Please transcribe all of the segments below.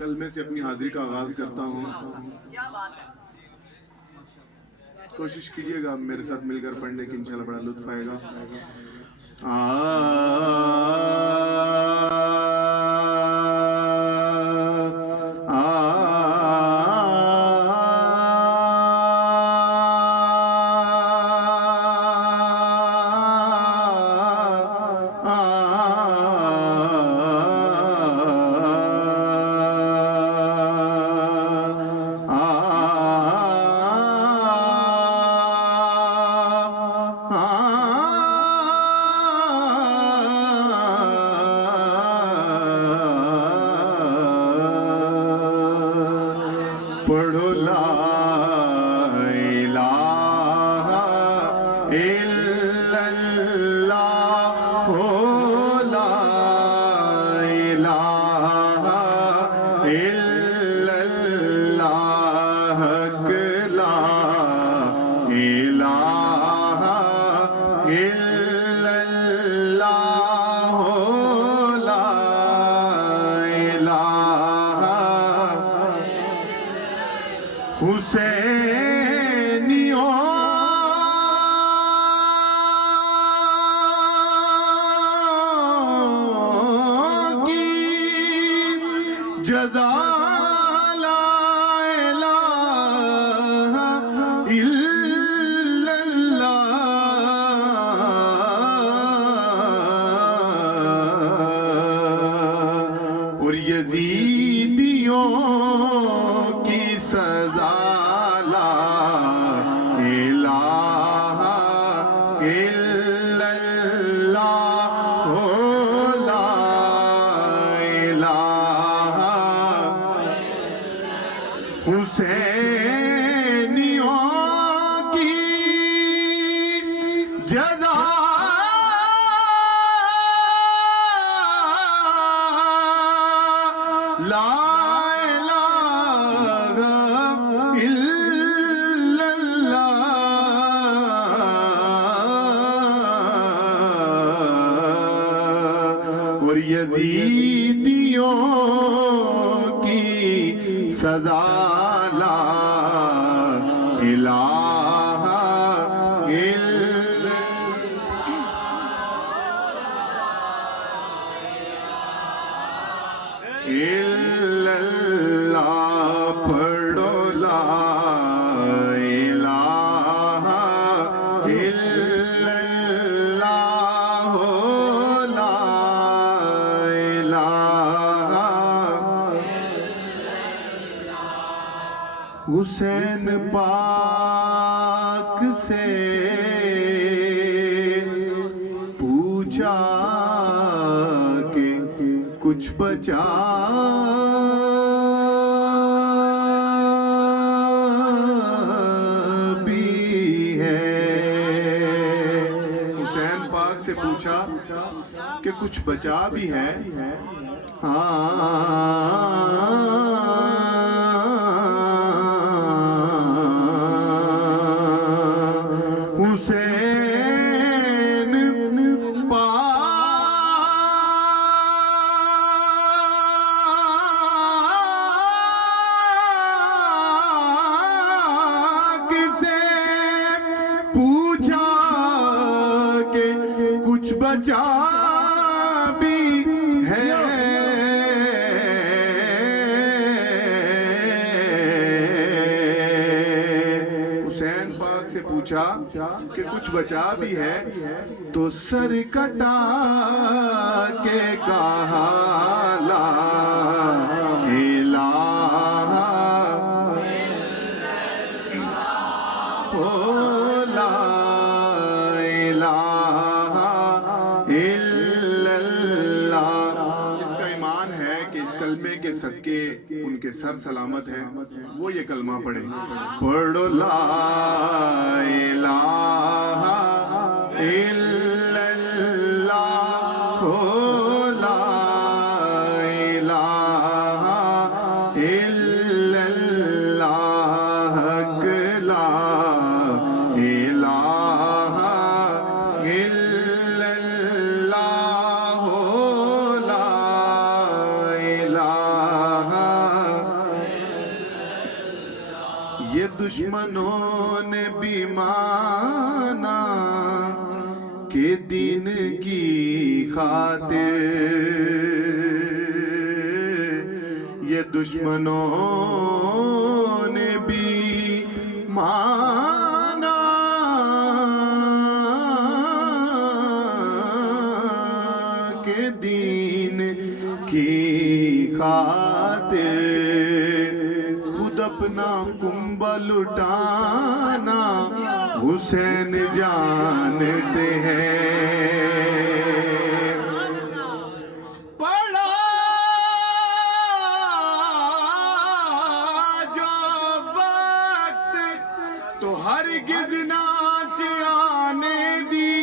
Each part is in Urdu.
کلمے سے اپنی حاضری کا آغاز کرتا ہوں. کوشش کیجئے گا میرے ساتھ مل کر پڑھنے کی، انشاءاللہ بڑا لطف آئے گا. پڑھو لا الہ الا اللہ، لا الہ الا اللہ، لا الہ الا اللہ، لا الہ. حسینیوں کی جزا لا الہ الا اللہ، اور یزیدیوں کی سزا لا الہ الا اللہ، لا الہ. حسینیوں کی جزا لا اور یزیدیوں کی سزا لا الہ الا اللہ. پڑھو لا الہ الا اللہ، لا الہ. حسین پاک سے پوچھا کہ کچھ بچا بھی ہے. حسین پاک سے پوچھا کہ کچھ بچا بھی ہے. حسین پاک سے پوچھا کہ کچھ بچا بھی ہے. حسین پاک سے پوچھا کہ کچھ بچا بھی ہے، تو سر کٹا کے کہا لا الہ لا الہ الا اللہ. جس کا ایمان ہے کہ اس کلمے کے صدقے ان کے سر سلامت ہیں، وہ یہ کلمہ پڑھیں. پڑھو لا الہ الا اللہ، لا الہ الا اللہ، لا الہ الا اللہ، لا الہ دشمنوں نے بھی مانا کہ دین کی خاطر، یہ دشمنوں نے بھی مانا کہ دین کی خاطر خود اپنا کنبہ لٹانا حسین جانتے ہیں۔ پڑا جو وقت تو ہرگز نہ آنے دی،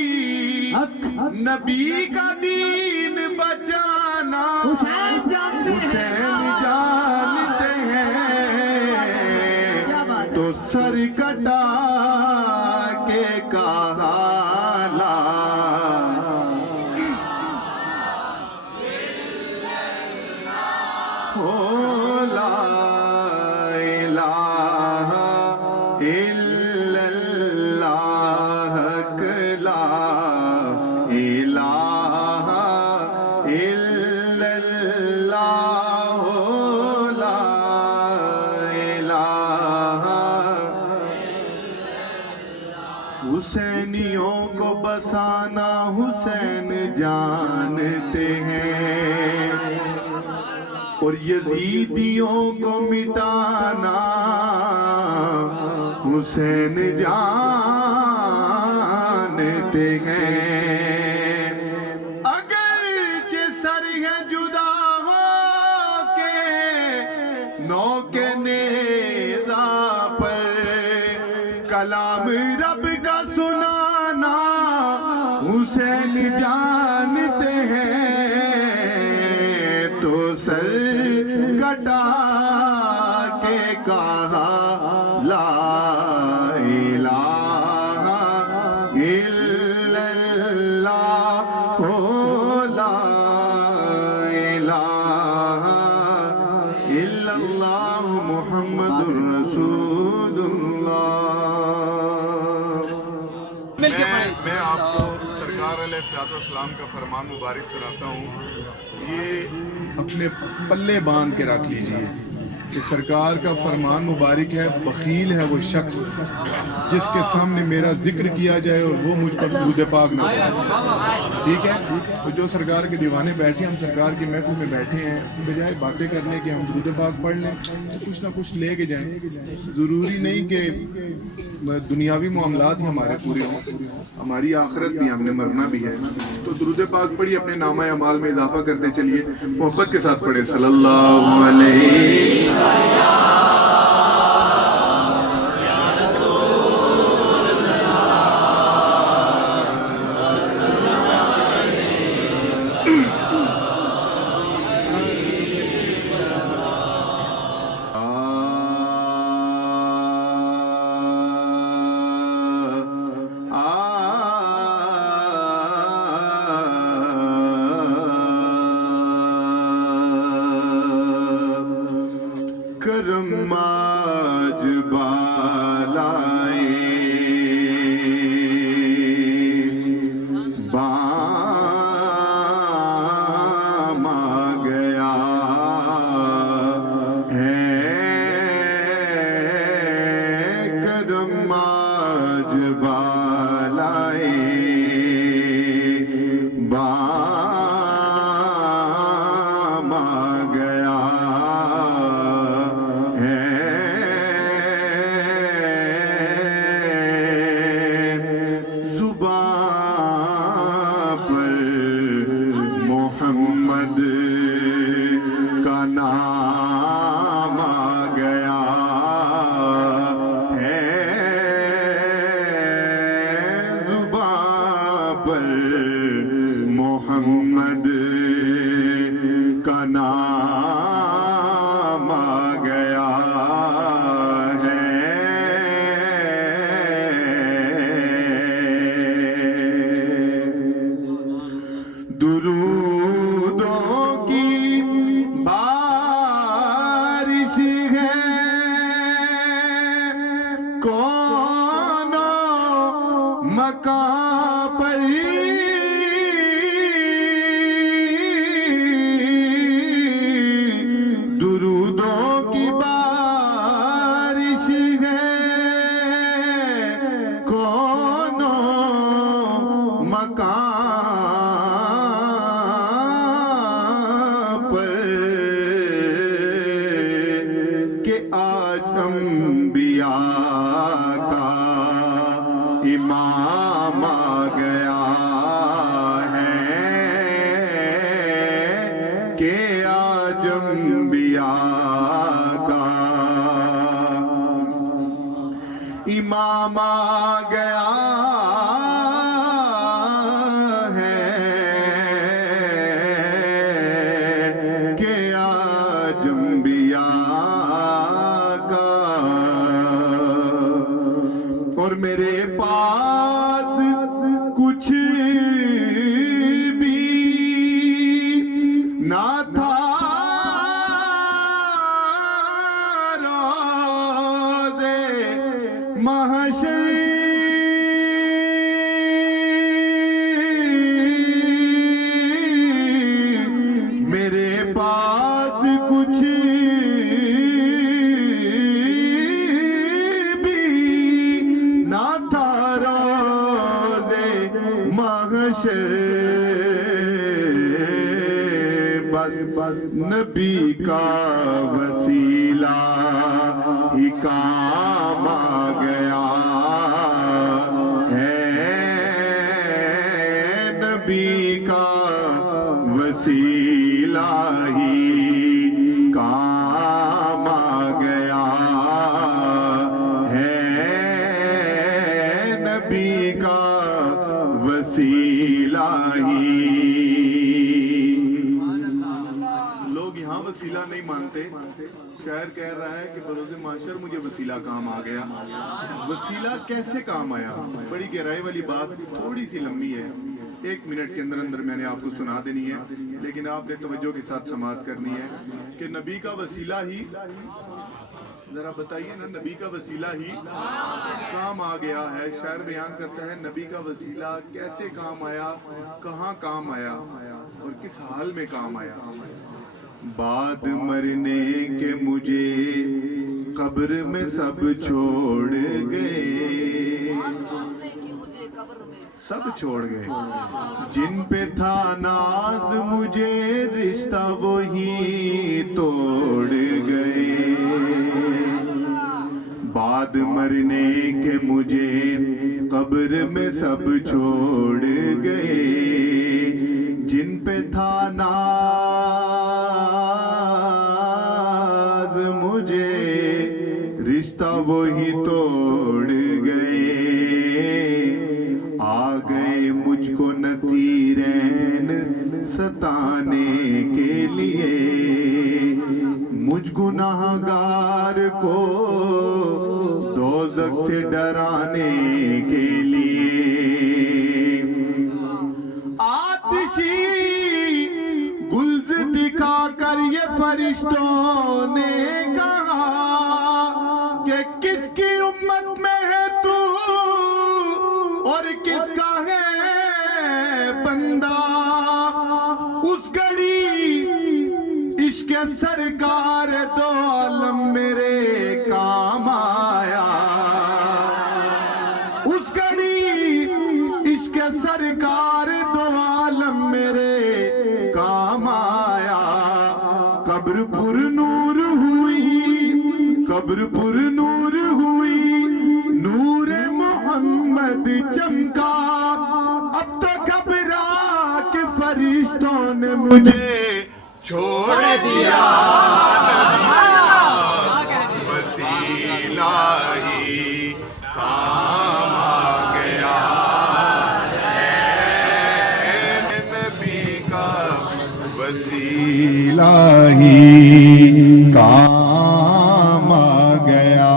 نبی کا دین بچانا حسین جانتے ہیں، تو سر کٹا کے کہا لا الہ الا اللہ، لا الہ الا اللہ، لا الہ۔ حسینیوں کو بسانا حسین جانتے ہیں، اور یزیدیوں کو مٹانا حسین جانتے ہیں۔ اگرچہ سر ہے جدا ہو کے نوک نیزہ پر، کلام رب کا سنانا حسین جانتے ہیں، تو سر کٹا کے کہا لا الہ الا اللہ، لا الہ الا اللہ محمد رسول اللہ۔ میں آپ کو سرکار علیہ السلام کا فرمان مبارک سناتا ہوں، یہ اپنے پلے باندھ کے رکھ لیجئے کہ سرکار کا فرمان مبارک ہے، بخیل ہے وہ شخص جس کے سامنے میرا ذکر کیا جائے اور وہ مجھ پر درود پاک نہ پڑھے۔ ٹھیک ہے، تو جو سرکار کے دیوانے بیٹھے، ہم سرکار کی محفل میں بیٹھے ہیں، بجائے باتیں کرنے کے ہم درود پاک پڑھ لیں، کچھ نہ کچھ لے کے جائیں۔ ضروری نہیں کہ دنیاوی معاملات ہی ہمارے پورے ہوں، ہماری آخرت بھی، ہم نے مرنا بھی ہے۔ تو درود پاک پڑھیے، اپنے نامہ اعمال میں اضافہ کرتے چلیے، محبت کے ساتھ پڑھیں صلی اللہ علیہ۔ کرم آج بالائے بام آ گیا ہے، کرم آج بالائے بام آ گیا محمد کا نام آ گیا ہے، زبان پر محمد کا نام آ گیا ہے۔ درودوں کی بارش ہے کہ آج انبیاء کا امام آ گیا ہے کہ آج انبیاء کا اور میرے پاس کچھ بھی نہ تھا محشر میرے پاس کچھ بھی نہ تھا روزے محشر بس نبی کا وسیلہ ہی کام آ گیا ہے نبی کا وسیلہ ہی کام آ گیا ہے نبی کا وسیلہ ہی وسیلہ نہیں مانتے شاعر کہہ رہا ہے کہ بروز معاشر مجھے وسیلہ کام آ گیا وسیلہ کیسے کام آیا بڑی گہرائی والی بات تھوڑی سی لمبی ہے 1 منٹ کے اندر میں نے آپ کو سنا دینی ہے لیکن آپ نے توجہ کے ساتھ سماعت کرنی ہے کہ نبی کا وسیلہ ہی ذرا بتائیے نا نبی کا وسیلہ ہی کام آ گیا ہے شاعر بیان کرتا ہے نبی کا وسیلہ کیسے کام آیا کہاں کام آیا اور کس حال میں کام آیا بعد مرنے کے مجھے قبر میں سب چھوڑ گئے سب چھوڑ گئے جن پہ تھا ناز مجھے رشتہ وہی توڑ گئے بعد مرنے کے مجھے قبر میں سب چھوڑ گئے جن پہ تھا ناز مجھے رشتہ وہی توڑ گئے آ گئے مجھ کو نتیرین ستانے کے لیے مجھ گناہگار کو دوزخ سے ڈرانے کے لیے آتشی گلز دکھا کر یہ فرشتوں نے کہا کہ کس کی امت میں ہے تو اور کس کا ہے بندہ اس گھڑی عشق سرکار دو عالم میرے کام آیا اس گھڑی عشق سرکار دو عالم میرے کام آیا قبر پر نور ہوئی قبر پر نور ہوئی نور محمد چمکا اب تو گھبرا کے فرشتوں نے مجھے چھوڑ دیا وسیلہ ہی کام آ گیا نبی کا وسیلہ ہی کام آ گیا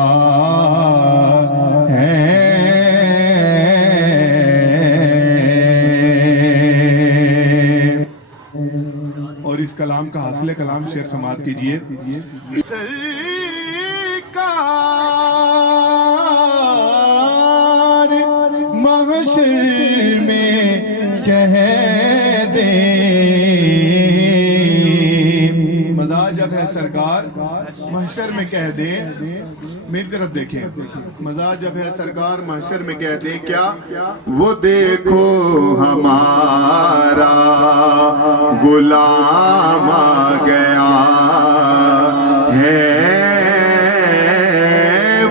اور اس کلام کا حاصل کلام شعر سماعت کیجئے سرکار محشر میں کہہ دے مزاج جب ہے سرکار محشر میں کہہ دے میری طرف دیکھیں مزاج جب ہے سرکار محشر میں کہہ دے کیا وہ دیکھو ہمارا غلام آ گیا ہے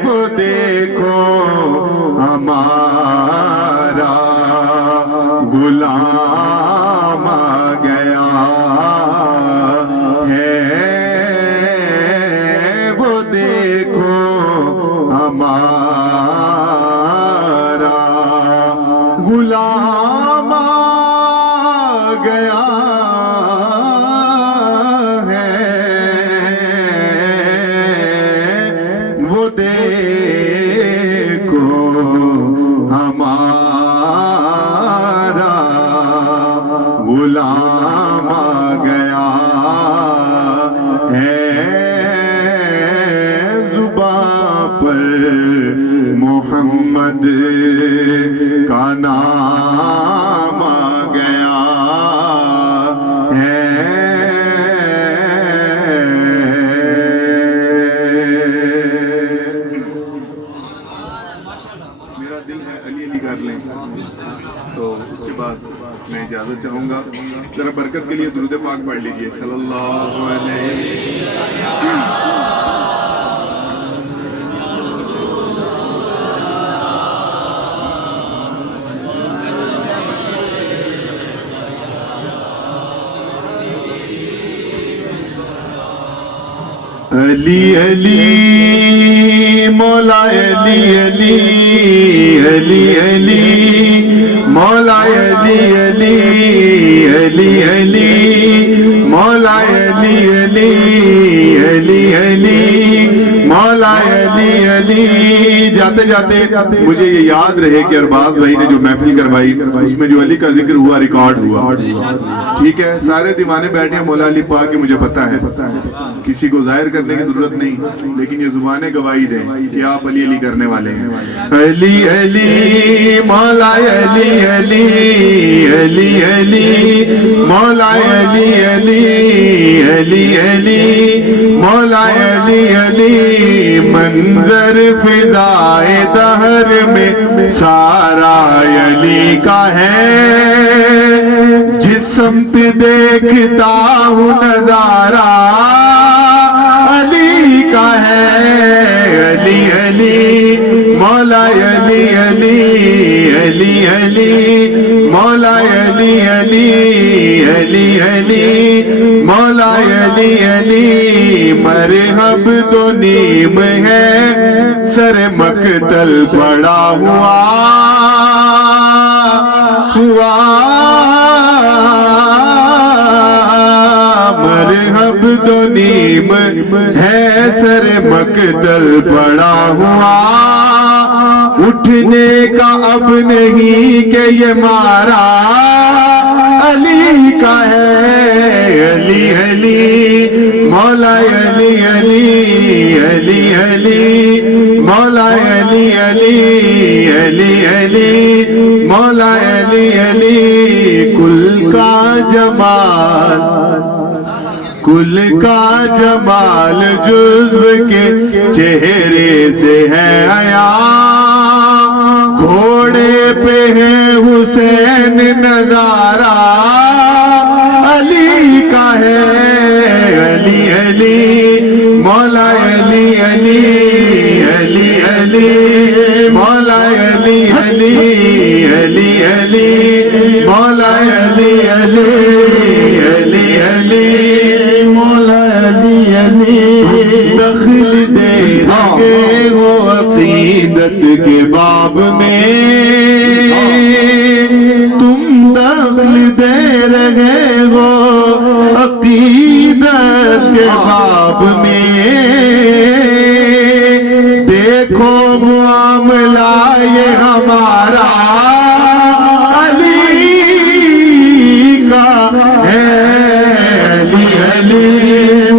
وہ دیکھو ہمارا غلام آ گیا فرمائیے صلی اللہ علیہ علی علی مولا علی علی علی علی مولا علی علی علی علی مولا علی علی علی علی مولا علی علی. جاتے جاتے مجھے یہ یاد رہے کہ ارباز بھائی نے جو محفل کروائی اس میں جو علی کا ذکر ہوا ریکارڈ ہوا. ٹھیک ہے, سارے دیوانے بیٹھے ہیں مولا علی پاک, مجھے پتا ہے کسی کو ظاہر کرنے کی ضرورت نہیں, لیکن یہ زبانیں گواہی دیں کہ آپ علی علی کرنے والے ہیں. علی علی مولا علی علی علی علی مولا علی علی علی علی مولا علی علی. منظر فضائے دہر میں سارا علی کا ہے, جس سمت دیکھتا ہوں نظارہ علی کا ہے. علی علی مولا علی علی علی علی مولا علی علی علی علی مولا علی علی. مرحب تو نیم ہے سر مقتل پڑا ہوا مرحب دو نیم ہے سر مقتل پڑا ہوا. اٹھنے کا اب نہیں کہ یہ مارا علی کا ہے. علی علی مولا علی علی علی علی مولا علی علی علی علی مولا علی علی. کل کا جمال کل کا جمال جزو کے چہرے سے ہے عیاں, گھوڑے پہ ہے حسین نظارہ علی کا ہے. علی علی مولا علی علی علی علی مولا علی علی علی علی مولا علی علی علی علی مولا علی علی. دخل دے رہے ہو عقیدت کے باب میں, تم دخل دے رہے ہو عقیدت کے باب میں. دیکھو معاملہ یہ ہمارا علی کا ہے. علی علی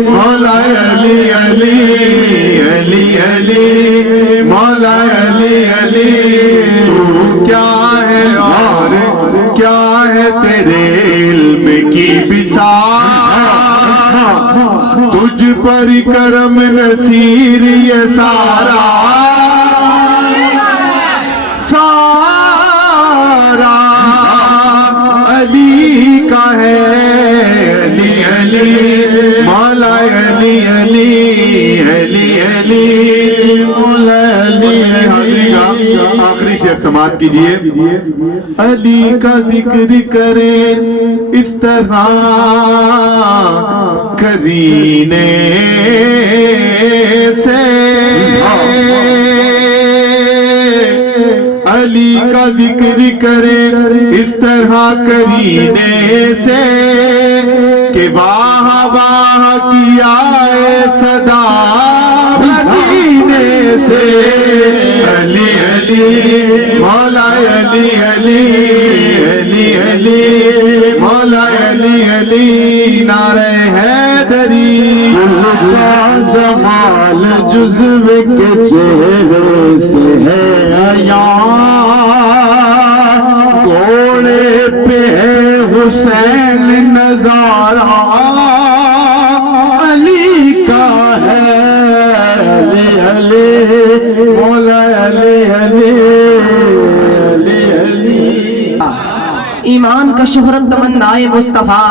مولا علی علی علی علی مولا علی علی. تو کیا ہے اور کیا ہے تیرے علم کی بساط, تجھ پر کرم نصیر یہ سارا سارا علی کا ہے. علی علی مولا علی علی علی علی مولا علی علی. آخری شعر سماعت کیجئے. علی کا ذکر کریں اس طرح کرینے سے, علی کا ذکر کریں اس طرح کرینے سے کہ واہ واہ کیا صدا مدینے سے. علی علی مولا علی علی علی علی مولا علی علی. نعرہ حیدری. کل کا جمال جزو کے چہرے سے ہے عیاں, گھوڑے پہ ہے حسین نظارہ علی کا ہے. علی علی مولا علی علی علی علی. ایمان کا شہرت تمنائے مصطفیٰ,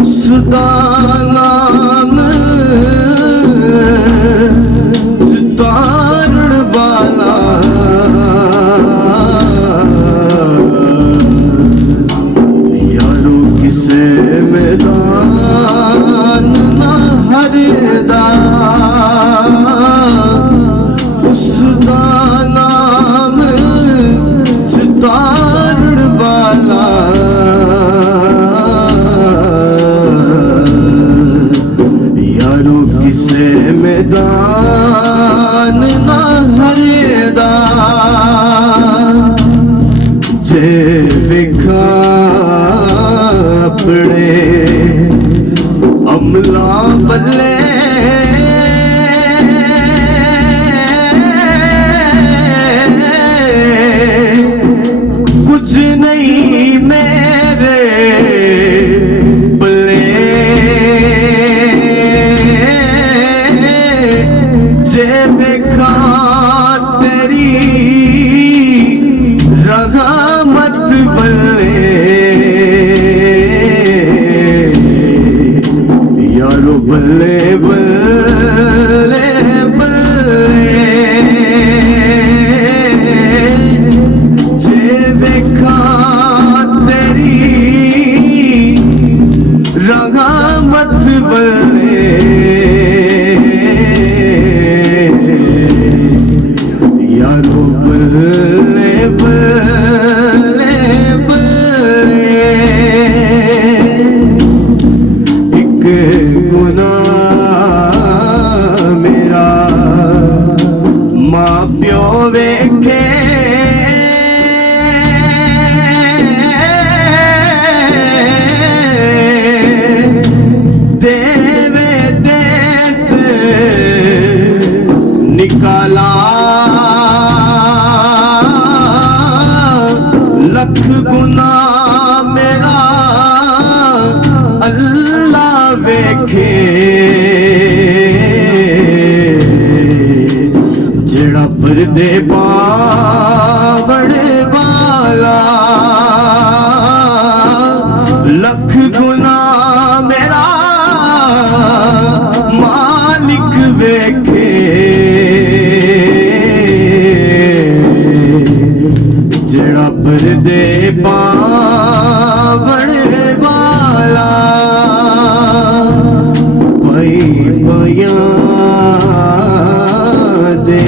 اس دا نام ستارن والا یارو کسے میدان نہ ہردا اس دا نام ستارن والا یارو کسے میدان نہ ہردا جے وکھا اپنے عملہ بلے کچھ نہیں میرے بلے جے دیکھا تیری رحمت بلے یارو بلے بلے بلے جے دیکھا تیری رحمت بلے یارو بلے بلے بلے ایک گناہ میرا ماں پیو ویکھے دیوے دیس نکالا لکھ گناہ میرا اللہ ویکھے جڑا پردے پاوڑ والا لکھ گناہ میرا مالک ویکھے جڑا پردے پاوڑ والا پئی پیاں دے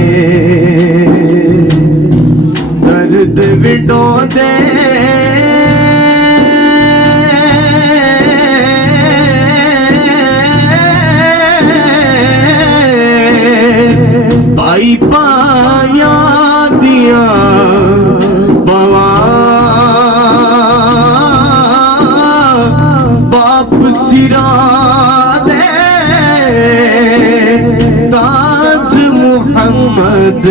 درد وڈو دے پائی پایاں دیاں باپ سرا دے تاج محمد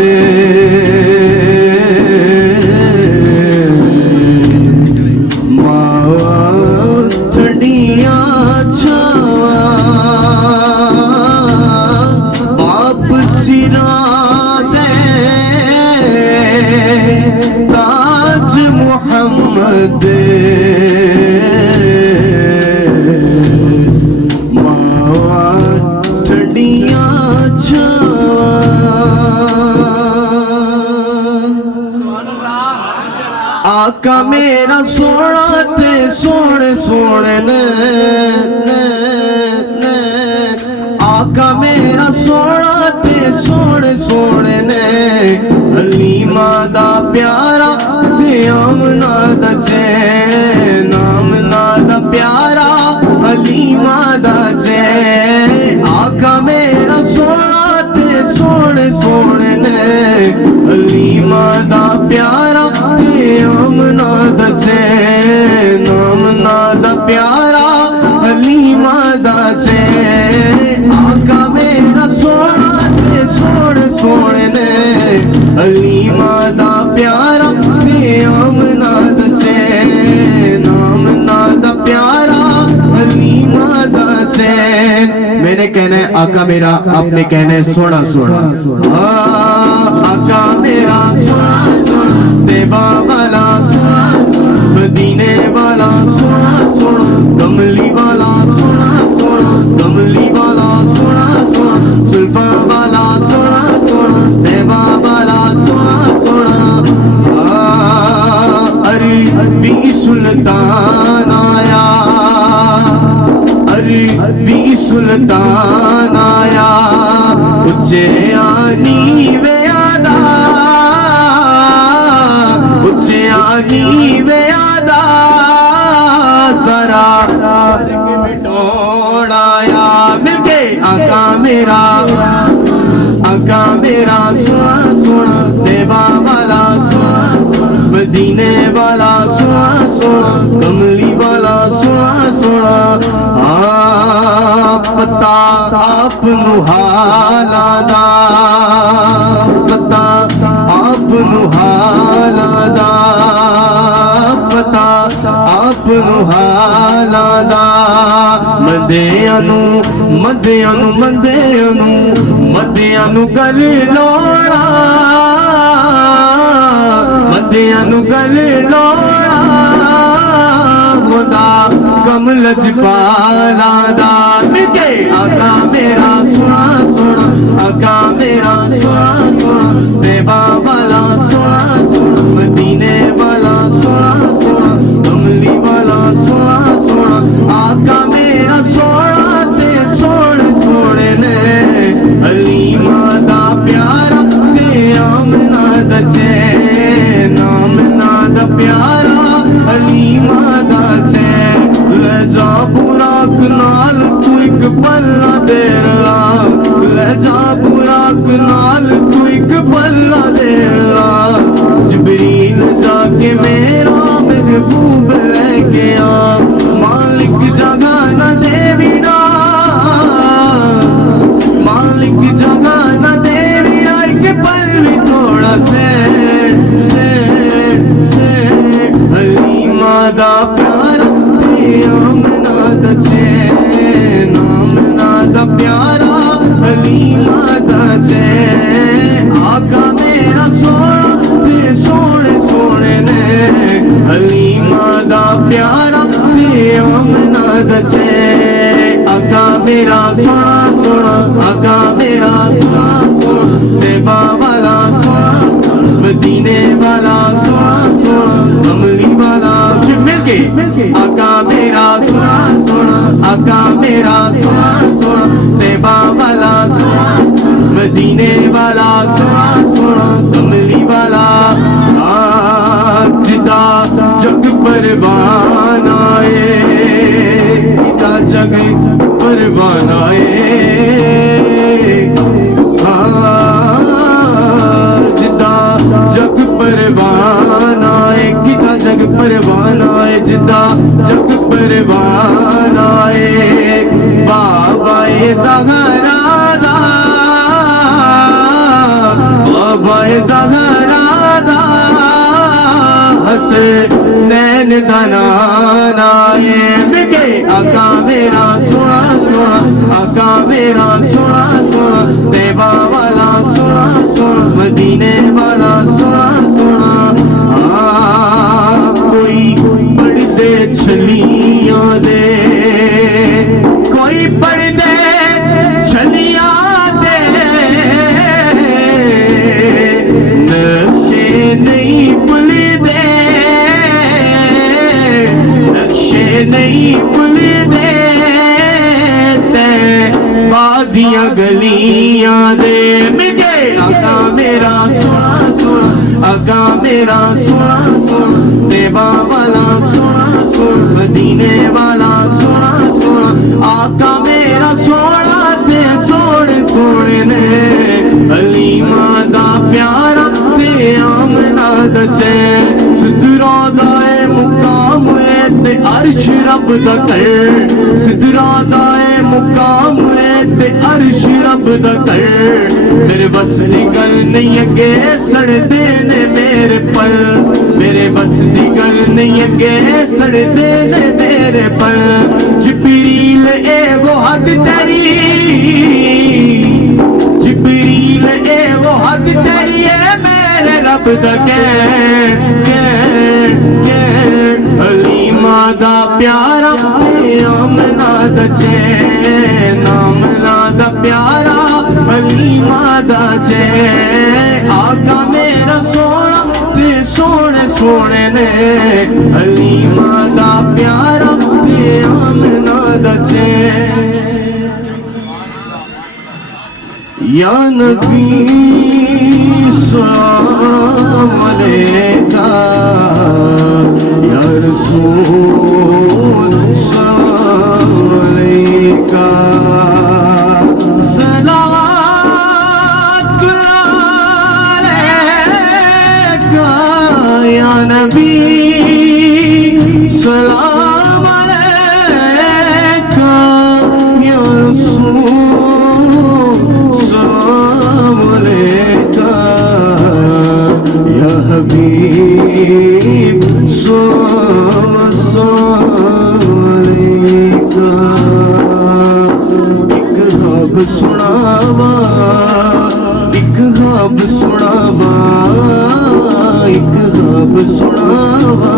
ماں ٹھنڈیاں چھاواں باپ سرا دے تاج محمد آقا میرا سونا تے سونے سونے نے آقا میرا سونا تے سونے سونے نے حلیمہ دا پیارا تے آمنہ دا چین آمنہ دا پیارا حلیمہ دا چین آقا میرا سونا تے سونے سونے نے حلیمہ دا پیارا تے آمنہ دا چین آمنہ دا پیارا حلیمہ دا چین آقا میرا سونا تے سونے سونے نے حلیمہ دا پیارا تے آمنہ دا چین آمنہ دا پیارا حلیمہ دا چین میں نے کہنا ہے آقا میرا آپ نے کہنا ہے سونا سونا آقا میرا سونا سونا دیبا والا سونا مدینے والا والا سونا سونا کملی والا سونا سونا کملی والا سونا سونا زلفاں والا سونا سونا دیوا والا سونا سونا عربی سلطان آیا عربی سلطان آیا اجیانی ویادا اجیانی ویادا سارا فرق مٹوڑ آیا مل کے آقا میرا سونا سونا دیوا والا سونا مدینے والا سونا سونا کملی والا سونا سونا پتا آپ نو حالاں دا پتا آپ نو حالاں دا پتا آپ نو حالاں دا مندیاں نو گل لوڑا مندیاں نو گل لوڑا خدا کم لجپالا دا مکے آقا میرا سونا سونا آقا میرا سونا سونا دیوا والا سونا سونا مدینے والا سونا سونا کملی والا سونا سونا آقا میرا سونا تے سونے سونے نے حلیمہ دا پیارا تے آمنہ دا چین آمنہ دا پیارا حلیمہ دا چین لے جا براق نال تو ایک پلہ دیر لا لے جا براق نال تو ایک پلہ دیر لا جبریل جا کے میرا محبوب لے کے آ مالک جگہ نہ دے بینا مالک جگہ نہ دے بینا ایک پل بھی تھوڑا سے حلیمہ دا پیارا آمنہ دا چین آمنہ دا پیارا حلیمہ دا چین آقا میرا سونا تے سونے سونے نے حلیمہ دا پیارا تے آمنہ دا چین آقا میرا سونا سونا آقا میرا سونا سونا دیوا والا سونا مدینے والا سونا سونا کملی والا مل کے آقا میرا سونا سونا آقا میرا سونا سونا دیوا والا سونا مدینے والا سونا سونا کملی والا جدا جگ پروان آئے جدا جگ پروان آئے جدا جگ پروان آئے کتا جگ پروان آئے جدا جگ پروان آئے بابا زہرا دا بابا زہرا دا حسنین دا نان آئے مکے آقا میرا سونا سونا آقا میرا سونا سونا دیوا والا سونا سونا مدینے والا سونا سونا کوئی پڑھ دے چھلیاں دے کوئی پڑھ دے چھلیاں دے نقشے نہیں بھول دے نقشے نہیں بھول دے وادیاں گلیاں دے مجھے آقا میرا سونا سونا آقا میرا سونا سونا دیوا والا سونا سونا مدینے والا سونا سونا آقا میرا سونا تے سونے سونے نے حلیمہ دا پیارا تے آمنہ دا چین سترا دائے مقام ہے تے عرش رب دا کر سترا دائے مقام ہے تے عرش رب دا کر میرے بس دی گل نہیں اگے سڑ دینے میرے پل میرے بس دی گل نہیں اگے سڑ دینے میرے پل جبریل اے گو حد تیری جبریل اے گو حد تیری ہے میرے رب دا کہن حلیمہ دا پیارا تے آمنہ دا چین آمنہ دا پیارا حلیمہ دا چین آقا میرا سونا تے سونے سونے نے حلیمہ دا پیارا تے آمنہ دا چین یا نبی سلام علیکہ یا رسول سلام علیکہ صلوات اللہ علیکہ یا نبی سلام علیکہ یا رسول سلام علیکہ یا حبیب سلام علیکہ ایک خواب سناوا ایک خواب سناوا ایک خواب سناوا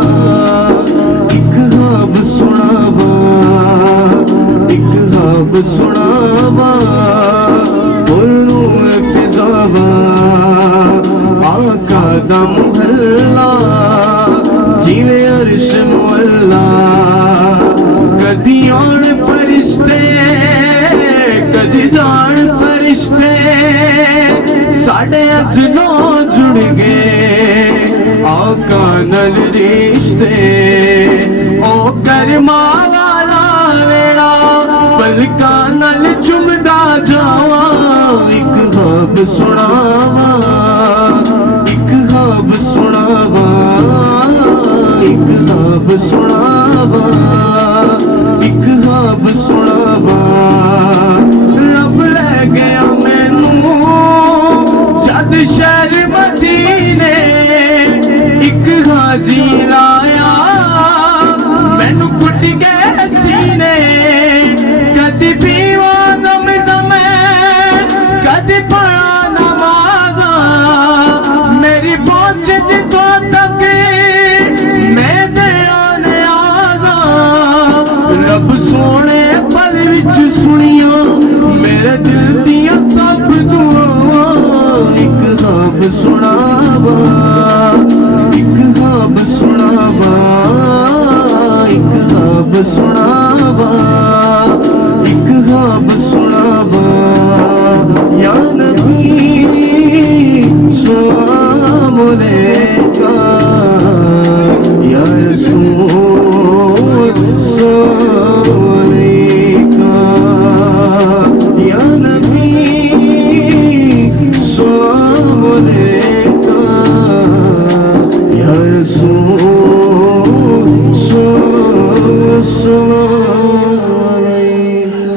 ایک خواب سناوا ایک خواب سناوا نور فضاوا آقا دا محلہ جیوے عرش مولا کدی آن فرشتے کدی جان فرشتے ساڑھے ازلوں جڑ گئے آقا نل رشتے او کرما والا ویڑا پلکا نل چمدا جاوا ایک خواب سناوا ایک خواب سناوا ایک خواب سناوا ایک خواب سناوا رب لے گیا مینوں جد شہر مدینے ایک حاجی لایا مینوں کٹ گئے سینے کدی پیوا زمزم کدی پڑھا نمازاں میری پہنچ جتوں تک میں دیا نیازاں رب سونے پل وچ سنیاں میرے دل دیاں سب دعاں ایک خواب سناوا ایک خواب سناوا ایک خواب سناوا ایک خواب سناوا یا نبی سلام علیکہ یا رسول سلام علیکہ یا نبی سلام علیکہ یا رسول سلام علیکہ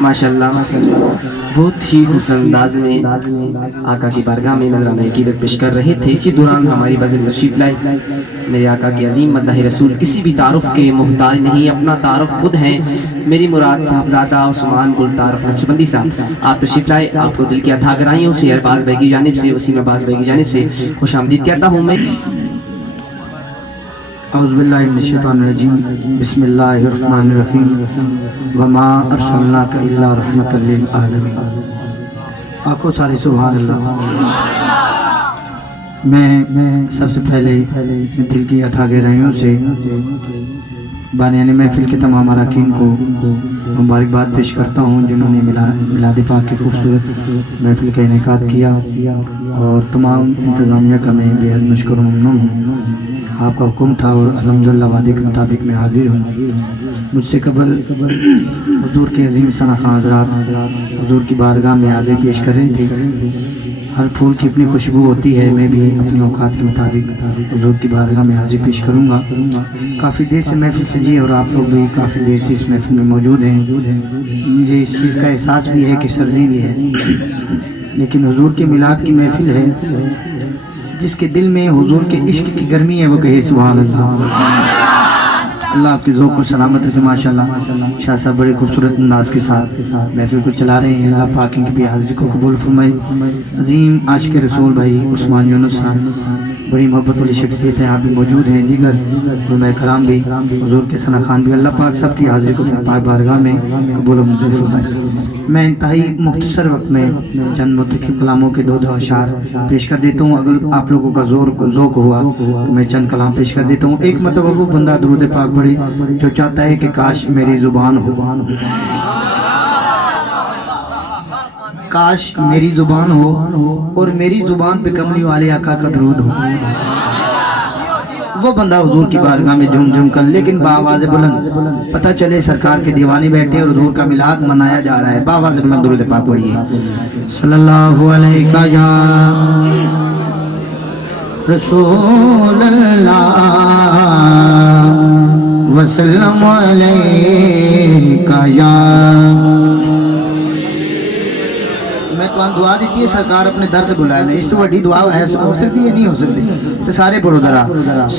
ماشاءاللہ بہت ہی خوبصورت انداز میں آقا کی بارگاہ میں نذرانہ عقیدت پیش کر رہے تھے. اسی دوران ہماری بزم تشریف لائے. میرے آقا کی عظیم مدح رسول کسی بھی تعارف کے محتاج نہیں، اپنا تعارف خود ہیں. میری مراد صاحبزادہ عثمان گل تعارف نقشبندی صاحب آپ تشریف لائے. آپ کو دل کی عطا گرائیوں سے ارباز بھائی کی جانب سے وسیم عباس بھائی کی جانب سے خوش آمدید کہتا ہوں میں. اعوذ باللہ من الشیطان الرجیم بسم اللہ الرحمن الرحیم وما ارسلناک الا رحمۃ للعالمین. آقو سارے سبحان اللہ. میں سب سے پہلے دل کی عطا گہرائیوں سے بانیان محفل کے تمام اراکین کو مبارکباد پیش کرتا ہوں جنہوں نے میلاد پاک کی خوبصورت محفل کا انعقاد کیا، اور تمام انتظامیہ کا میں بے حد مشکور و ممنون ہوں. آپ کا حکم تھا اور الحمدللہ وعدے کے مطابق میں حاضر ہوں. مجھ سے قبل حضور کے عظیم ثناء حضرات حضور کی بارگاہ میں حاضر پیش کر رہے تھے. ہر پھول کی اپنی خوشبو ہوتی ہے، میں بھی اپنی اوقات کے مطابق حضور کی بارگاہ میں حاضر پیش کروں گا. کافی دیر سے محفل سجی ہے اور آپ لوگ بھی کافی دیر سے اس محفل میں موجود ہیں. مجھے اس چیز کا احساس بھی ہے کہ سردی بھی ہے، لیکن حضور کے میلاد کی محفل ہے. جس کے دل میں حضور کے عشق کی گرمی ہے وہ کہے سبحان اللہ. اللہ آپ کی ذوق کو سلامت رکھے ماشاءاللہ. شاہ صاحب بڑے خوبصورت انداز کے ساتھ محفل کو چلا رہے ہیں. اللہ پاک ان کی بھی حاضری کو قبول فرمائے. عظیم عاشق رسول بھائی عثمان یونس صاحب بڑی محبت والی شخصیت ہے, آپ بھی موجود ہیں. دیگر علماء کرام بھی, حضور کے ثنا خان بھی, اللہ پاک سب کی حاضری کو پاک بارگاہ میں قبول و منظور فرمائے. میں انتہائی مختصر وقت میں چند متقب کلاموں کے 2 اشعار پیش کر دیتا ہوں. اگر آپ لوگوں کا ذوق ہوا تو میں چند کلام پیش کر دیتا ہوں. ایک مرتبہ وہ بندہ درود پاک پڑھے جو چاہتا ہے کہ کاش میری زبان ہو, کاش میری زبان ہو اور میری زبان پہ کملی والے آقا کا درود ہو. وہ بندہ حضور کی بارگاہ میں جھوم جھوم کر, لیکن بآواز بلند, پتہ چلے سرکار کے دیوانے بیٹھے اور حضور کا میلاد منایا جا رہا ہے. بآواز بلند درود پاک پڑھیے. صلی اللہ علیہ یا رسول اللہ وسلم علیہ یا. میں تو دعا دیتی ہے سرکار اپنے درد بلائے. اس تو بڑی دعا ہے, ہو سکتی ہے نہیں ہو سکتی تو سارے پڑھو ذرا.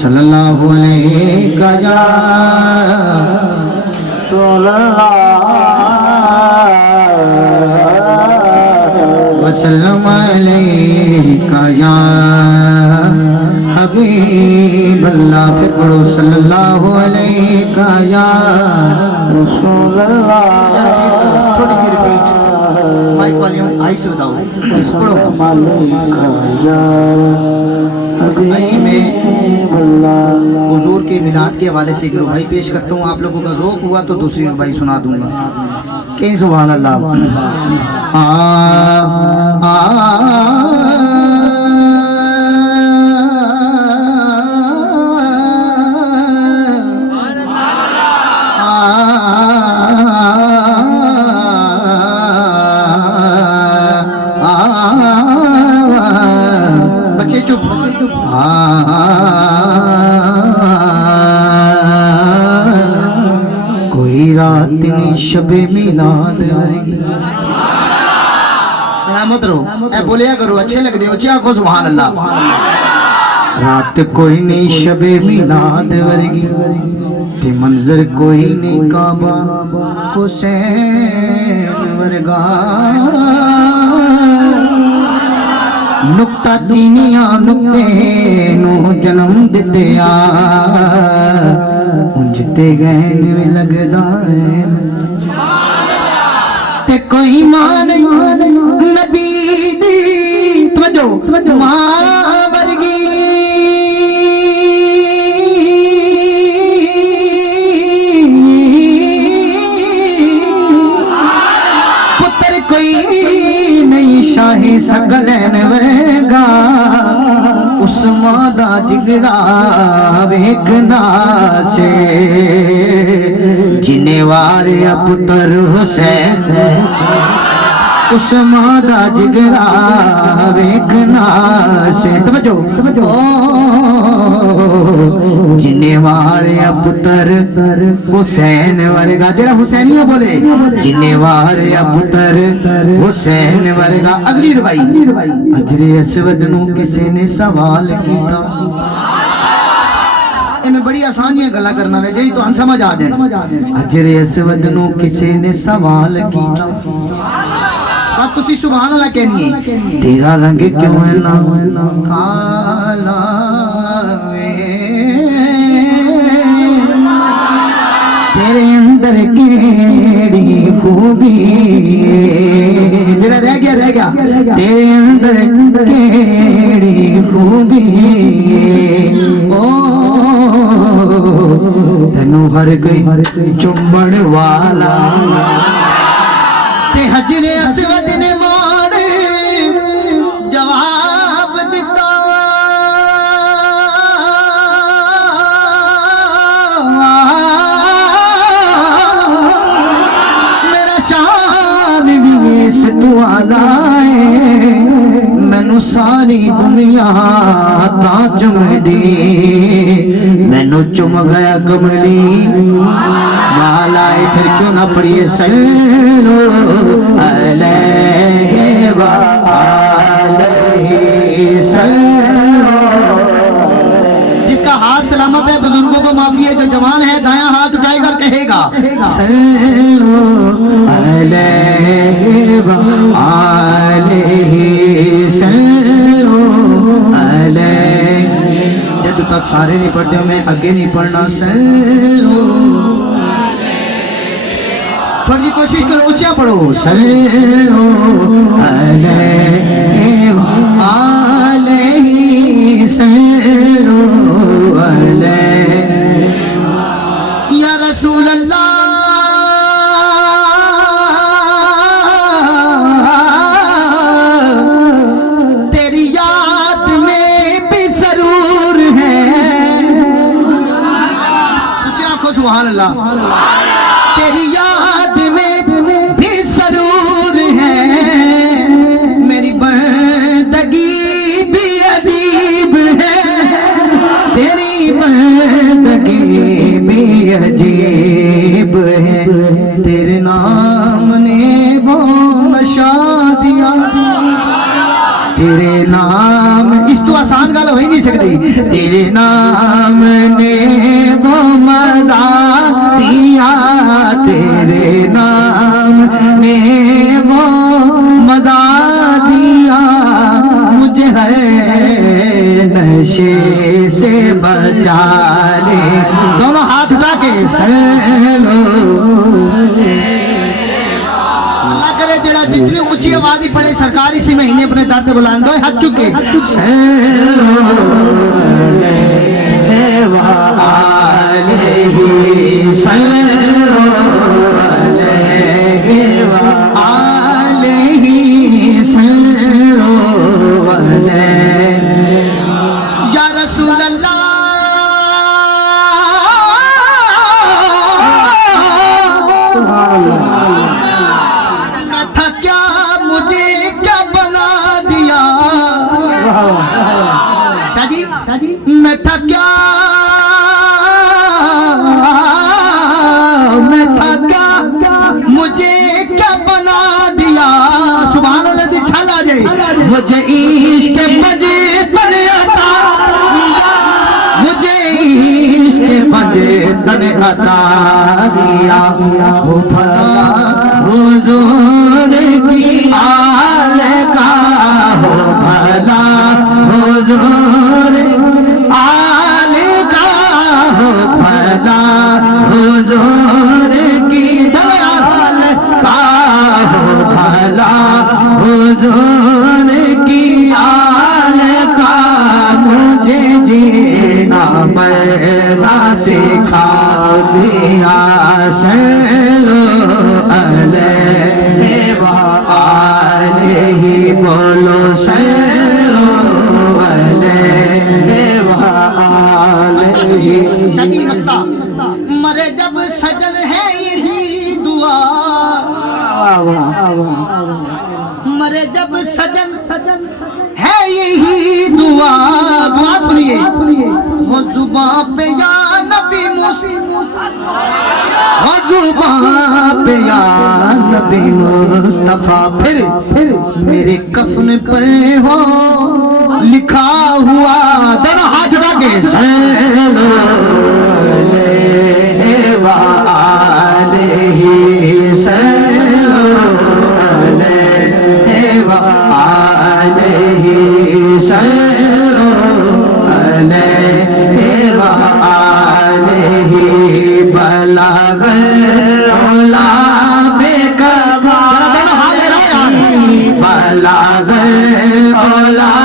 صلی اللہ علیہ یا رسول اللہ وسلم علیہ یا حبیب اللہ. پھر پڑھو صلی اللہ علیہ یا رسول اللہ. تھوڑی سی ریپیٹ, مائک والیوم آئی سے بتاؤ, پڑھو. آئیے میں حضور کے میلاد کے حوالے سے ایک ربائی پیش کرتا ہوں. آپ لوگوں کا ذوق ہوا تو دوسری ربائی سنا دوں گا. کہیں سبحان اللہ. بچے چپ. کوئی رات نہیں شب میلاد ورگی. سلامت رہو, اے بولیا کرو, اچھے لگ دے ہو, چاہ کو سبحان اللہ. رات کوئی نہیں شب میلاد ورگی, تے منظر کوئی نہیں کعبہ حسین ورگا. نکتہ دینیاں نکتے نو جنم دتیا, انجتے گئے میں لگدا ہے تے کوئی ماں نہیں نبی دی. توجہ ماں ورگی پتر کوئی نہیں شاہ سکلین ورگا. اس ماں دا جگرا ویکھنا سے جنے وارے پتر حسین. اس ماں دا جگرا ویکھنا سے, توجہ, جنے وارے پتر حسین ورگا. جڑا حسینیہ بولے, جنے وارے پتر حسین ورگا. اگلی ربائی. اجر اسود نو کسی نے سوال کیتا. میں بڑی آسانیاں گلا کرنا ہے جڑی تو ان سمجھ آ جائے. اجر اسود نو کسی نے سوال کیتا. بات تسی سبحان اللہ کہنی ہے. تیرا رنگ کیوں ہے نا کالا وے, تیرے اندر کیڑی خوبی ہے. جڑا رہ گیا, تیرے اندر کیڑی خوبی ہے. تینوں ہر گئی چمبڑ والا تے حجر اسود نے موڑ جواب دیتا. میرا شان بھی اس تو آلہ ہے, مینو ساری دنیا تا چم دی. مینو چم گیا کملی والا. پھر کیوں نہ پڑھیے صلو علیہ وآلہ صلو. جس کا ہاتھ سلامت سلامت ہے, بزرگوں کو معافی ہے, جو جوان ہے دایاں ہاتھ اٹھائے کر کہے گا صلو علیہ وآلہ صلو علیہ. جب تک سارے نہیں پڑھتے میں آگے نہیں پڑھنا. صلو تھوڑی جی کوشش کرو, اونچا پڑھو. صلو علیہ وآلہ صلو علیہ یا رسول اللہ. تیری یاد میں بھی ضرور ہے. اونچی آنکھوں سبحان اللہ. تیری یاد میں بھی ضرور ہے. میری بندگی بھی عجیب ہے. تیری بندگی بھی عجیب ہے. تیرے نام نے وہ نشا دیا. تیرے نام, اس تو آسان گل ہو ہی نہیں سکتی. تیرے نام نے وہ مزہ دیا. تیرے نام نے وہ مزہ دیا. مجھے ہر نشے سے بچا لے. دونوں ہاتھ اٹھا کے صلو. اللہ کرے جڑا جتنی اونچی آواز ہی پڑے سرکار اسی مہینے اپنے در پہ بلند ہوئے ہاتھ چکے. صلو علیہ وآلہ صلو علیہ وآلہ صلو علیہ یا رسول اللہ. میں تھا کیا, مجھے کیا بنا دیا. شادی میں تھا کیا, میں تھا کیا, مجھے کیا بنا دیا. سبحان اللہ دی چھل آ جائے. مجھے عشق بجے تنے عطا, مجھے عشق بجے تنے عطا کیا. ہو بھلا حضور کی آل کا, ہو بھلا حضور آل کا, ہو بھلا حضور کی آل کا, ہو بھلا حضور کی آل کا. مجھے جینا میرا سکھا دیا. صلو علیہ وآلہ بولو. صلو علیہ وآلہ. شادی مکتا مرے جب سجن ہے یہی دعا. مرے جب سجن ہے یہی دعا. دعا سنیے. وہ زبان پہ یا نبی موسی, وہ زبان پہ یا نبی مصطفیٰ. پھر میرے کفن پر ہو لکھا ہوا. دونوں ہاتھ اٹھا کے صلو علیہ وآلہ صلو علیہ وآلہ صلو علیہ وآلہ. بلغ العلا بکمال. دونوں ہاتھ لے رہے ہیں. بلغ العلا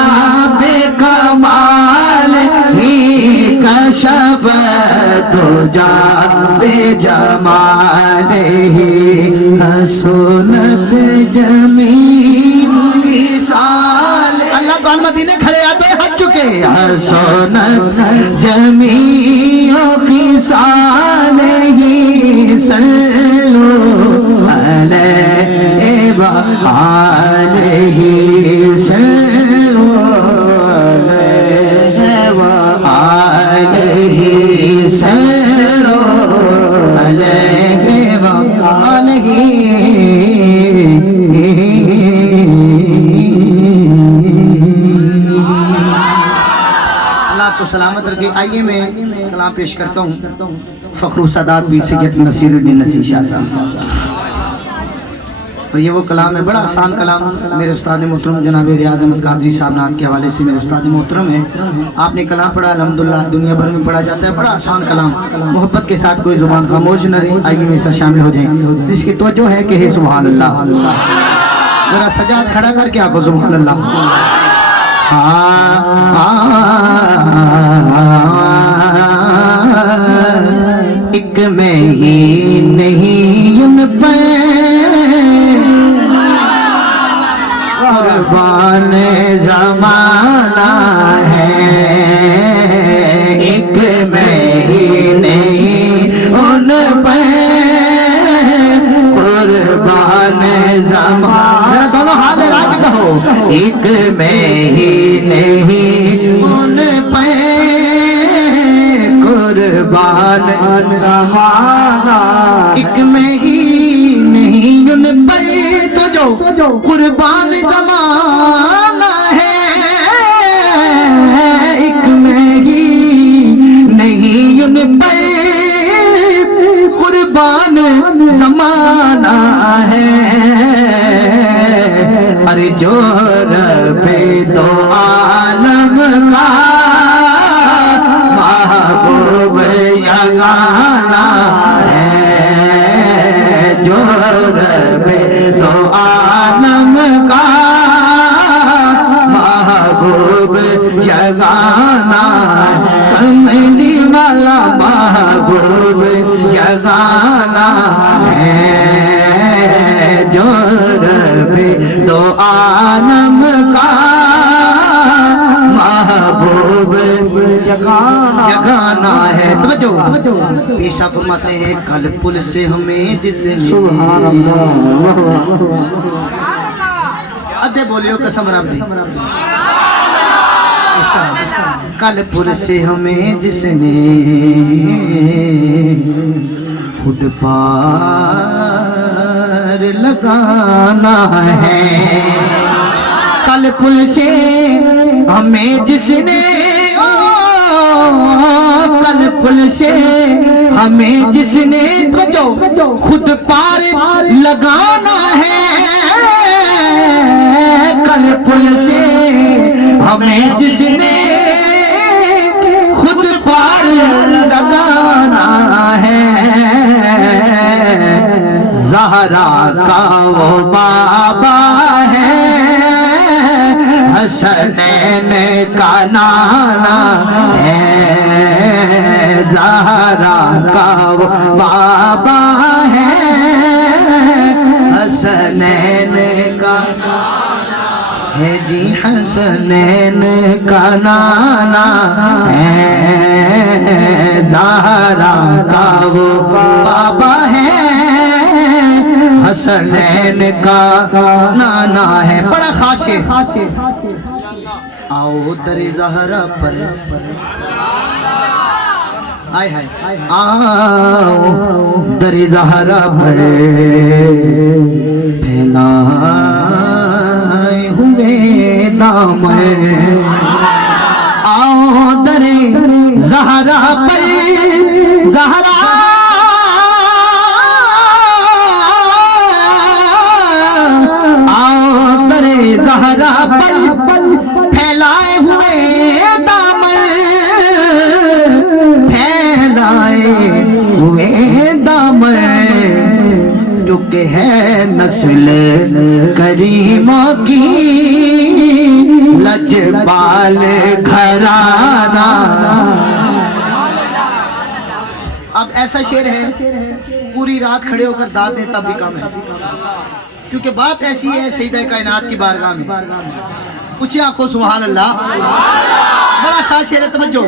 بکمال ہی کشف تجا بجمال ہی. حسنت جمیل مثال. اللہ پان مدینے کھڑے آتے ہاتھ چکے. حسنت جمیل مثال ہی. صلو علیہ وآلہ صلو علیہ وآلہ صلو علیہ وآلہ. اللہ آپ کو سلامت رکھے. آئیے میں کلام کلام پیش کرتا ہوں فخر السادات بھی سید نصیر الدین نصیر شاہ صاحب. اور یہ وہ کلام ہے، بڑا آسان کلام، میرے استاد محترم جناب ریاض احمد قادری صاحب نعت کے حوالے سے میرے استاد محترم ہے. آپ نے کلام پڑھا، الحمدللہ دنیا بھر میں پڑھا جاتا ہے، بڑا آسان کلام. محبت کے ساتھ کوئی زبان خاموش نہ رہے. آئیے میرے ساتھ شامل ہو جائیں. جس کی توجہ ہے کہ سبحان اللہ. ذرا سجاد کھڑا کر کے آکو سبحان اللہ. ایک میں ہی نہیں ان پہ قربان زمانہ ہے. ایک میں ہی نہیں ان پہ قربان زمانہ. ذرا دونوں حال راج کہو. ایک میں ہی نہیں ان پہ قربان زمانہ. ایک میں ہی نہیں ان پہ تو جو قربان زمانہ ہے. ایک میں ہی نہیں ان پہ قربان زمانہ ہے. ارے جو رب دو عالم کا محبوب یگانہ ہے. جو رب دو عالم کا محبوب یگانہ ہے. کملی والا محبوب یگانہ ہے. جو رب دو عالم کا محبوب یگانہ ہے. توجہ پیشہ فرماتے ہیں کل پل سے ہمیں جس نے ادھے بولیو قسم رب دی. کل پل سے ہمیں جس نے خود پار لگانا ہے. کل پل سے ہمیں جس نے کل پل سے ہمیں جس نے خود پار لگانا ہے. کل پل سے ہمیں جس نے خود پار لگانا ہے. زہرا کا وہ بابا ہے، حسنین کا نانا ہے. زہرا کا وہ بابا ہے، حسنین کا ہے جی. حسنین کا نانا ہے. زہرا کا وہ بابا ہے، حسنین کا نانا ہے. بڑا خاص ہے. آؤ در زہرا پر آئے ہائے آؤ در زہرا پر پھیلائے ہوئے دامن. آؤ در زہرا پر زہرا آؤ در زہرا پر پھیلائے ہوئے دامن. پھیلائے ہوئے دامن جو کہ ہے نسل کریموں کی لجپال گھرانہ. اب ایسا شعر ہے پوری رات کھڑے ہو کر داد دیں تب بھی کم ہے، کیونکہ بات ایسی ہے سیدہ کائنات کی بارگاہ میں. اونچی آنکھوں سبحان اللہ. بڑا خاص شعر ہے. توجہ.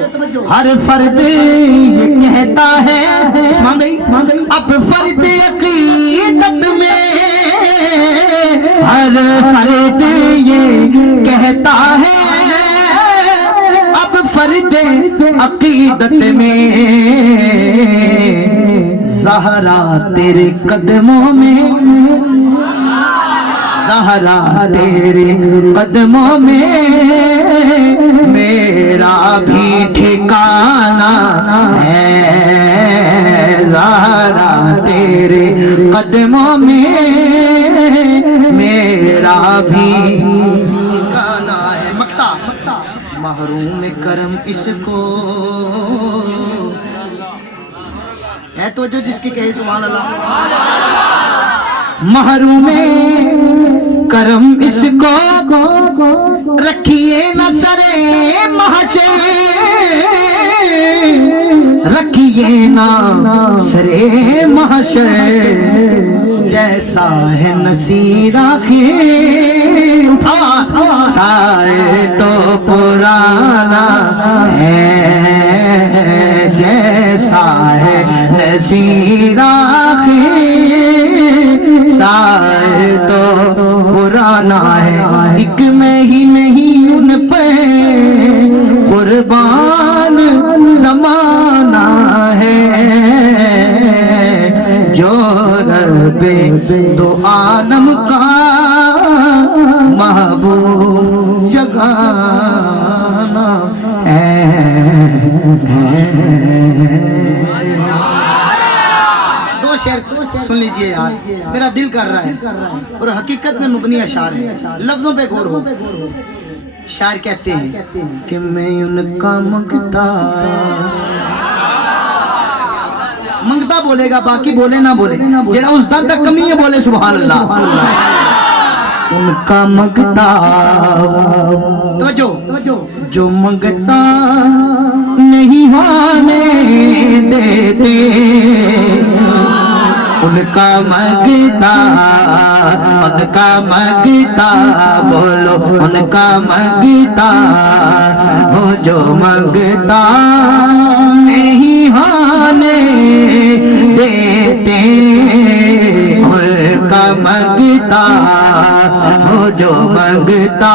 ہر فرد یہ کہتا ہے عثمان بھائی اب فرد عقیدت میں. ہر فرد یہ کہتا ہے اب فرد عقیدت میں. زہرا تیرے قدموں میں زہرا تیرے قدموں میں میرا بھی ٹھکانہ ہے زہرا تیرے قدموں میں میرا بھی ٹھکانہ ہے مکتا محروم کرم اس کو ہے توجہ جس کی کہے سبحان اللہ محروم کرم اس کو رکھیے نہ سرے محشر رکھیے نہ سرے محشر جیسا ہے نصیر آخر سائے تو پرانا ہے جیسا ہے نصیر آخر سائے تو پرانا ہے ایک میں ہی نہیں ان پہ قربان زمانہ ہے جو رب دو عالم کا محبوب جگانا ہے دو شعر سن لیجئے یار میرا دل کر رہا ہے اور حقیقت میں مبنی اشعار ہے لفظوں پہ غور ہو شاعر کہتے ہیں کہ میں ان کا منگتا بولے گا باقی بولے نہ بولے جڑا اس در تک کمی ہے بولے سبحان اللہ ان کا منگتا توجہ جو منگتا نہیں ہونے دیتے ان کا منگتا بولو ان کا منگتا ہو جو منگتا نہیں ہونے دیتے ان کا منگتا ہو جو منگتا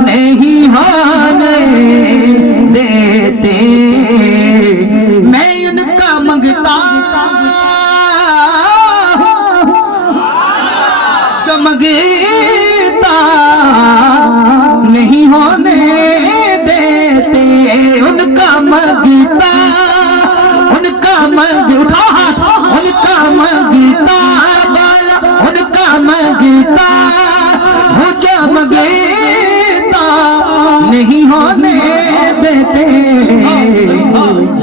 نہیں ہونے دیتے میں ان کا منگتا جو منگتا نہیں ہونے دیتے ان کا منگتا ان کا اٹھا ہاتھ ان کا منگتا بالا ان کا منگتا ہو جو منگتا نہیں ہونے دیتے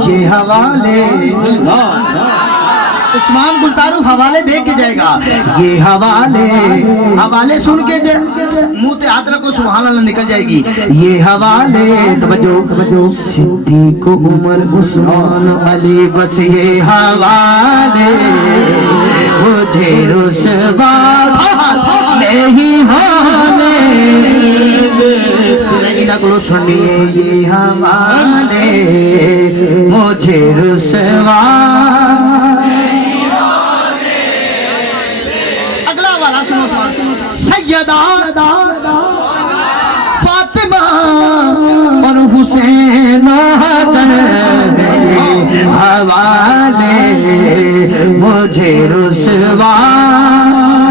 یہ حوالے عثمان گلتارو حوالے دے کے جائے گا یہ حوالے سن کے منہ تے ہاتھ رکھو سبحان اللہ نکل جائے گی یہ حوالے توجہ صدیق عمر عثمان علی بس یہ حوالے مجھے رسوا نہیں ہونے لیکن اگلو سنیے یہ حوالے مجھے رسوا سیدہ فاطمہ اور حسین حسن حوالے مجھے رسوا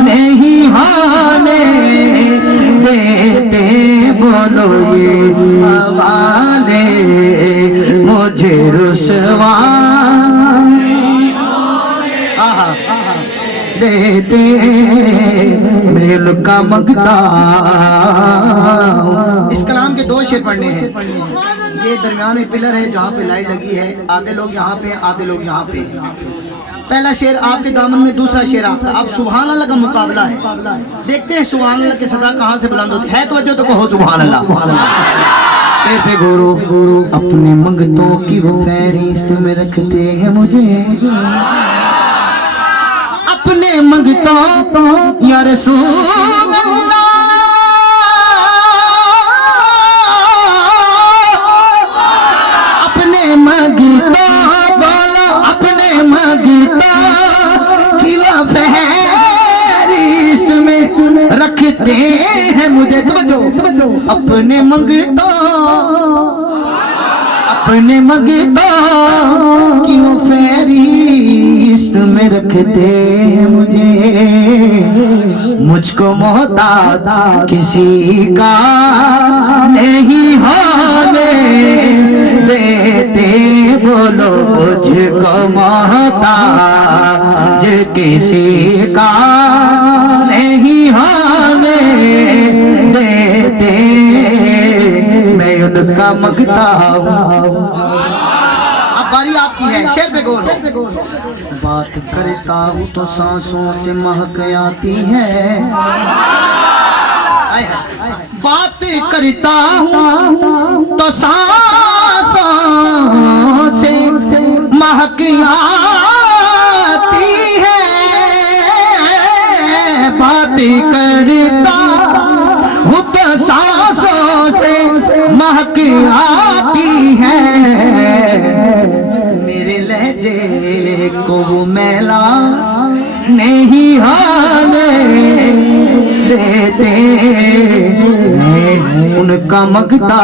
نہیں ہونے دیتے بولو یہ حوالے مجھے رسوا دیتے میں ان کا منگتا اس کلام کے دو شعر پڑھنے ہیں یہ درمیان میں پلر ہے جہاں پہ لائٹ لگی ہے آدھے لوگ یہاں پہ آدھے لوگ یہاں پہ پہلا شعر آپ کے دامن میں دوسرا شعر آپ کا اب سبحان اللہ کا مقابلہ ہے دیکھتے ہیں سبحان اللہ کی صدا کہاں سے بلند ہوتی ہے توجہ تو کہو سبحان اللہ شعر پہ غورو اپنے منگتوں کی وہ فہرست میں رکھتے ہیں مجھے اپنے منگتا یا رسول اللہ اپنے منگتا بولا اپنے منگتا کی وہ فہرست میں رکھتے ہیں مجھے توجہ اپنے منگتا کی وہ فہرست میں رکھتے ہیں مجھے مجھ کو محتاج کسی کا نہیں ہونے دیتے، بولو مجھ کو محتاج کسی کا نہیں ہونے دیتے، میں ان کا مانگتا ہوں۔ اب باری آپ کی ہے، شعر پہ غور ہو۔ بات کرتا ہوں تو سانسوں سے مہک آتی ہے، بات کرتا ہوں تو سانسوں سے مہک آتی ہے، بات کرتا ہوں تو سانسوں سے مہک آتی ہے، میرے لہجے کو وہ میلا نہیں ہونے دیتے، میں ان کا مانگتا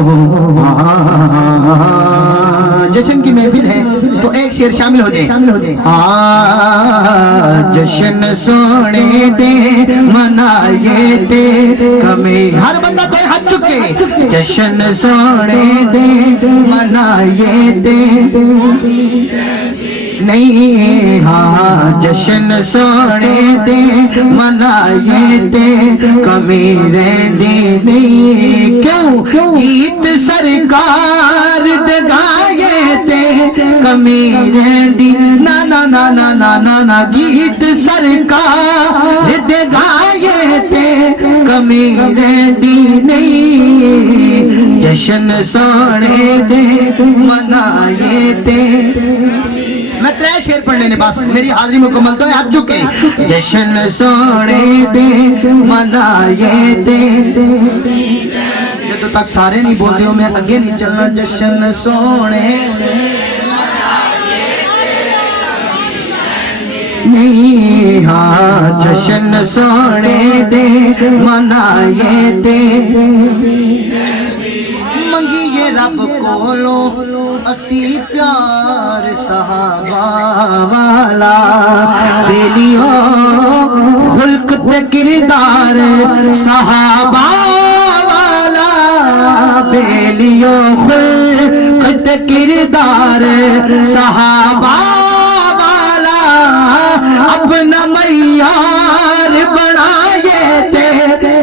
ہوں۔ جشن کی محفل ہے تو ایک شعر شامل ہو جائے۔ جشن سونے دے منائے دے کمی، ہر بندہ کوئی ہاتھ چکے، جشن سونے دے منائے دے نہیں، ہاں جشن سونے دے منائے دے کمی رہنی نہیں، کیوں گیت سرکار دے گائے دے کمی رہنی، نا نا نا نا نا نا نا، گیت سرکار دے گائے دے کمی رہنی نہیں، جشن سونے دے منائے دے۔ میں ترے شعر پڑھنے نے بس میری حاضری مکمل تو ہے، ہاتھ چکے۔ جشن سونے دے منائے دے، جدو تک سارے نہیں بولتے ہو میں اگے نہیں چلنا۔ جشن سونے نہیں، ہاں جشن سونے دے منائے دے، منگیے رب کولو اسی پیار صحابہ والا، بیلیو خلق تے کردار صحابہ والا، بیلیو خلق تے کردار صحابہ والا، اپنا معیار بنائے تے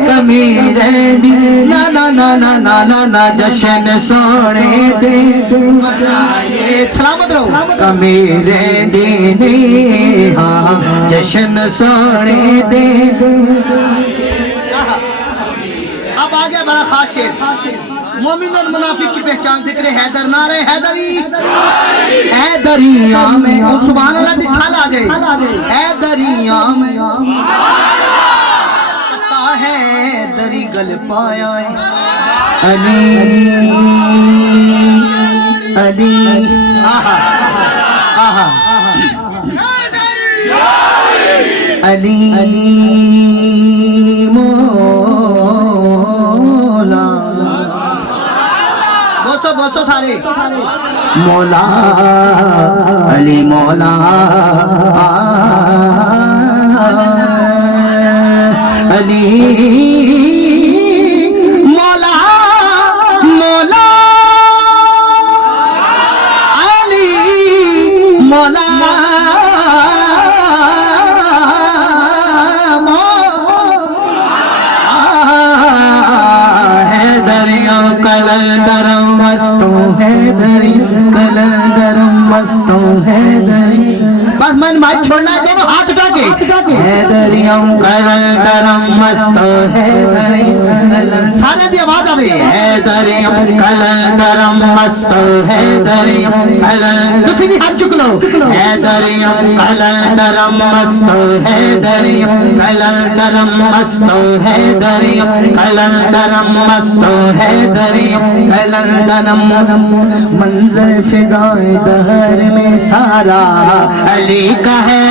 کمی رہنی، نا نا نا نا نا نا نا، جشن سونے دے منائے، سلامت رہو، کمی رہنی نہیں، ہاں جشن سونے دے۔ اب آگے بڑا خاص شعر، مومن اور منافق کی پہچان ذکر حیدر، نعرہ حیدری، حیدریاں میں سبحان اللہ دی چھال آ گئے، حیدریاں میں حیدری گل پایا ہے، علی علی آہا آہا علی مولا، بہت سو سارے، مولا علی مولا علی مولا مولا علی مولا حیدریاں کلندرم مستوں حیدری کلندرم مستوں حیدری، بس من مائک چھوڑنا ہے، دونوں ہاتھ اٹھا کے، حیدریاں کلندرم مستوں حیدری، سارے دی آواز آوے، حیدریاں کلندرم مستوں حیدری کلندرم، دوسری بھی ہاتھ چک لو، حیدریاں کلندرم مستوں حیدری کلندرم مستوں حیدری کلندرم مستوں حیدری کلندرم، منظر فضائے دہر میں سارا علی کا ہے،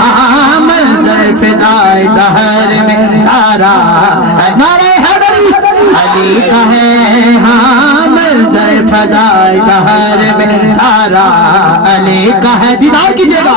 ہاں منظر فضائے دہر میں سارا نعرہ حیدری علی کا ہے، ہاں منظر فضائے دہر میں سارا علی کا ہے، دیدار کیجئے گا،